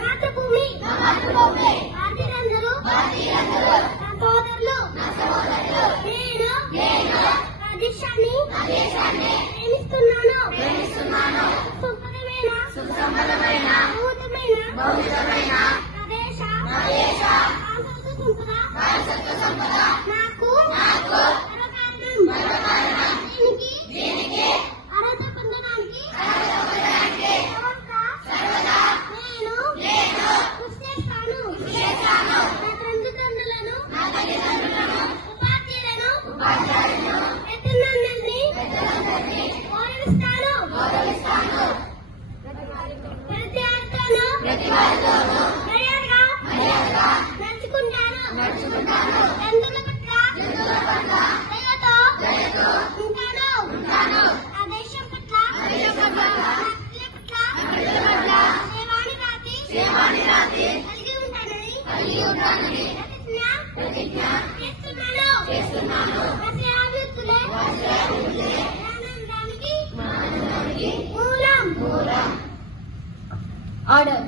మాతృభూమి భారతీయులందరూ నా సోదరులు నేను దేశాన్ని ప్రేమిస్తున్నాను. సుసంపన్నమైన భౌతికమైన ప్రదేశ వారసత్వ సంపద నాకు గర్వకారణం. దీనికి అర్హత పొందడానికి సర్వదా నేను కృషి చేస్తాను. నా తల్లిదండ్రులను ఉపాధ్యాయులను పెద్దలందరినీ గౌరవిస్తాను. ప్రతి వారితోనూ మర్యాదగా నడుచుకుంటాను. జంతువుల పట్ల దయతో ఉంటాను. ఆ దేశం పట్ల సేవాని రాతి కలిగి ఉంటానని ప్రతిజ్ఞ చేస్తున్నాను. ఆనందానికి మూలం. ఆర్డర్.